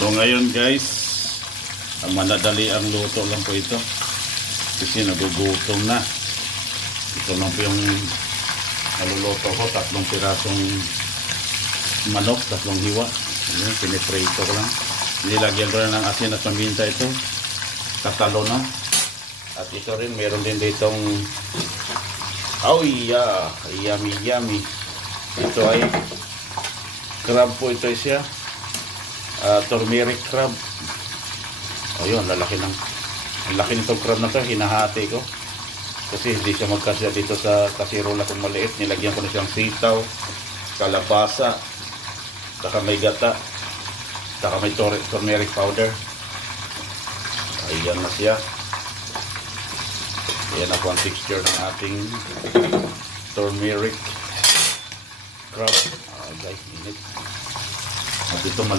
So ngayon guys, manadali ang luto lang po ito. Kasi nagugutom na. Ito lang po yung naluluto ko. 3 pirasong manok, 3 hiwa. Ayan, piniprito ko lang. Nilagyan ko na ng asin at paminta ito. Tatalo na. At ito rin, meron din ditong yummy yummy. Ito ay crab po ito siya. Turmeric crab. Ayun, laki nitong crab na to. Hinahati ko. Kasi hindi siya magkasya dito sa kasirola kung maliit. Nilagyan ko na siyang sitaw, kalabasa, saka may gata, saka may turmeric powder. Ayan na siya. Ayan na po ang texture ng ating turmeric crab. Guys, init. At ito